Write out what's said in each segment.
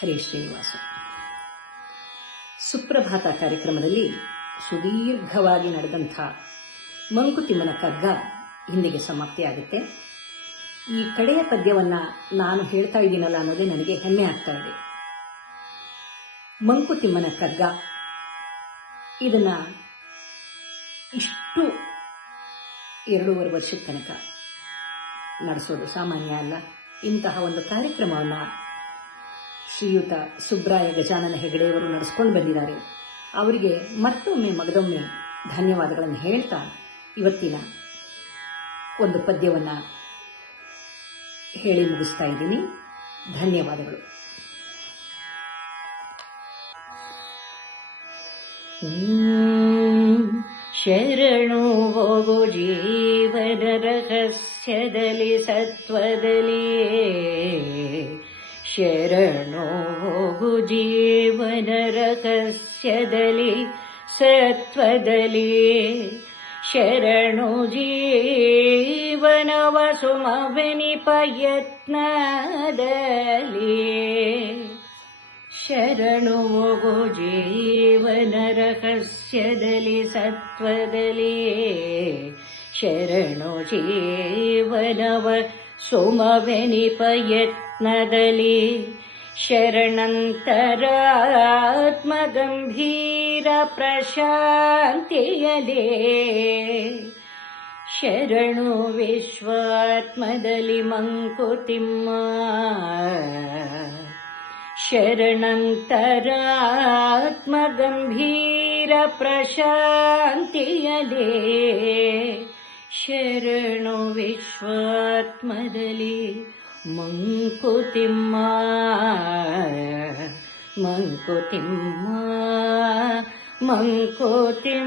ಹರೇ ಶ್ರೀನಿವಾಸ ಸುಪ್ರಭಾತ ಕಾರ್ಯಕ್ರಮದಲ್ಲಿ ಸುದೀರ್ಘವಾಗಿ ನಡೆದಂಥ ಮಂಕುತಿಮ್ಮನ ಕಗ್ಗ ಇಂದಿಗೆ ಸಮಾಪ್ತಿಯಾಗುತ್ತೆ. ಈ ಕಡೆಯ ಪದ್ಯವನ್ನ ನಾನು ಹೇಳ್ತಾ ಇದ್ದೀನಲ್ಲ ಅನ್ನೋದೇ ನನಗೆ ಹೆಮ್ಮೆ ಆಗ್ತಾ ಇದೆ. ಮಂಕುತಿಮ್ಮನ ಕಗ್ಗ ಇದನ್ನ ಇಷ್ಟು ಎರಡೂವರೆ ವರ್ಷದ ತನಕ ನಡೆಸೋದು ಸಾಮಾನ್ಯ ಅಲ್ಲ. ಇಂತಹ ಒಂದು ಕಾರ್ಯಕ್ರಮವನ್ನು ಶ್ರೀಯುತ ಸುಬ್ರಾಯ ಗಜಾನನ ಹೆಗಡೆಯವರು ನಡೆಸ್ಕೊಂಡು ಬಂದಿದ್ದಾರೆ. ಅವರಿಗೆ ಮತ್ತೊಮ್ಮೆ ಮಗದೊಮ್ಮೆ ಧನ್ಯವಾದಗಳನ್ನು ಹೇಳ್ತಾ ಇವತ್ತಿನ ಒಂದು ಪದ್ಯವನ್ನ ಹೇಳಿ ಮುಗಿಸ್ತಾ ಇದ್ದೀನಿ. ಧನ್ಯವಾದಗಳು. ಶರಣು ಹೋಗು ಜೀವನ ರಹಸ್ಯದಲ್ಲಿ ಸತ್ವದಲ್ಲಿ शरणो गोजीवनरकस्य दलि सत्वदलिरे शरणोजिवनव सोमवेनिपयत्नदलिरे शरणोगोजीवनरकस्य सत्त्वदले शरणो जीवनव सोमवेनिपयत् मदलि शरणन्तरात्मगम्भीरप्रशान्ति यले शरणो विश्वात्मदलिमङ्कुतिम् शरणन्तरात्मगम्भीरप्रशान्ति यले शरणो विश्वात्मदलि ಮಂಕುತಿಮ್ಮ ಮಂಕುತಿಮ್ಮ ಮಂಕುತಿಮ್ಮ.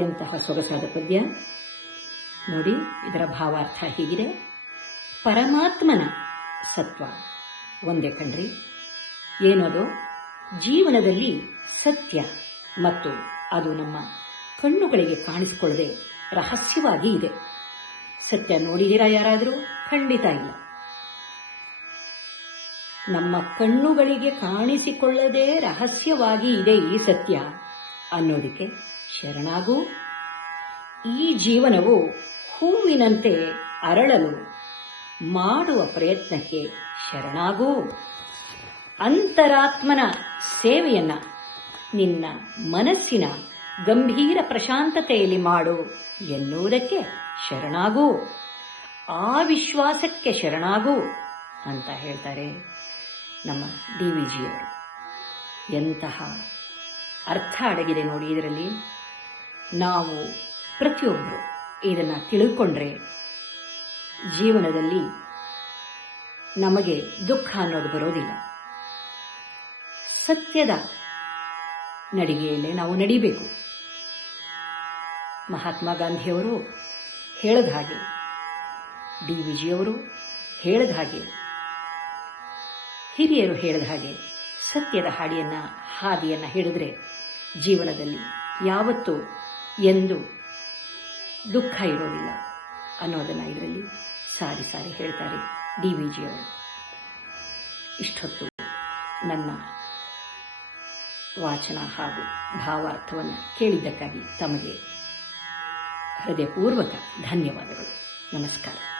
ಎಂತಹ ಸೊಗಸಾದ ಪದ್ಯ? ನೋಡಿ, ಇದರ ಭಾವಾರ್ಥ ಹೀಗಿದೆ. ಪರಮಾತ್ಮನ ಸತ್ವ. ಒಂದೇ ಕಣ್ರಿ. ಏನದು? ಜೀವನದಲ್ಲಿ ಸತ್ಯ ಮತ್ತು ಅದು ನಮ್ಮ ಕಣ್ಣುಗಳಿಗೆ ಕಾಣಿಸಿಕೊಳ್ಳದೆ ರಹಸ್ಯವಾಗಿ ಇದೆ. ಸತ್ಯ ನೋಡಿದ್ದೀರಾ ಯಾರಾದರೂ? ಖಂಡಿತ ಇಲ್ಲ. ನಮ್ಮ ಕಣ್ಣುಗಳಿಗೆ ಕಾಣಿಸಿಕೊಳ್ಳದೆ ರಹಸ್ಯವಾಗಿ ಇದೆ ಈ ಸತ್ಯ ಅನ್ನೋದಕ್ಕೆ ಶರಣಾಗು. ಈ ಜೀವನವು ಹೂವಿನಂತೆ ಅರಳಲು ಮಾಡುವ ಪ್ರಯತ್ನಕ್ಕೆ ಶರಣಾಗು. ಅಂತರಾತ್ಮನ ಸೇವೆಯನ್ನ ನಿನ್ನ ಮನಸ್ಸಿನ ಗಂಭೀರ ಪ್ರಶಾಂತತೆಯಲ್ಲಿ ಮಾಡು ಎನ್ನುವುದಕ್ಕೆ ಶರಣಾಗು. ಆ ವಿಶ್ವಾಸಕ್ಕೆ ಶರಣಾಗು ಅಂತ ಹೇಳ್ತಾರೆ ನಮ್ಮ ಡಿ ವಿ ಜಿಯವರು. ಎಂತಹ ಅರ್ಥ ಅಡಗಿದೆ ನೋಡಿ ಇದರಲ್ಲಿ. ನಾವು ಪ್ರತಿಯೊಬ್ಬರು ಇದನ್ನ ತಿಳಿದುಕೊಂಡ್ರೆ ಜೀವನದಲ್ಲಿ ನಮಗೆ ದುಃಖ ಅನ್ನೋದು ಬರೋದಿಲ್ಲ. ಸತ್ಯದ ನಡಿಗೆಯಲ್ಲೇ ನಾವು ನಡಿಬೇಕು. ಮಹಾತ್ಮ ಗಾಂಧಿಯವರು ಹೇಳದ ಹಾಗೆ ಡಿ ವಿಜಿಯವರು ಹೇಳದ ಹಾಗೆ, ಹಿರಿಯರು ಹೇಳಿದ ಹಾಗೆ ಸತ್ಯದ ಹಾಡಿಯನ್ನ, ಹಾದಿಯನ್ನ ಹಿಡಿದ್ರೆ ಜೀವನದಲ್ಲಿ ಯಾವತ್ತೂ ಎಂದು ದುಃಖ ಇರೋದಿಲ್ಲ ಅನ್ನೋದನ್ನ ಇದರಲ್ಲಿ ಸಾರಿ ಸಾರಿ ಹೇಳ್ತಾರೆ ಡಿ ವಿ ಜಿಯವರು ಇಷ್ಟೊತ್ತು ನನ್ನ ವಾಚನ ಹಾಗೂ ಭಾವಾರ್ಥವನ್ನು ಕೇಳಿದ್ದಕ್ಕಾಗಿ ತಮಗೆ ಹೃದಯಪೂರ್ವಕ ಧನ್ಯವಾದಗಳು. ನಮಸ್ಕಾರ.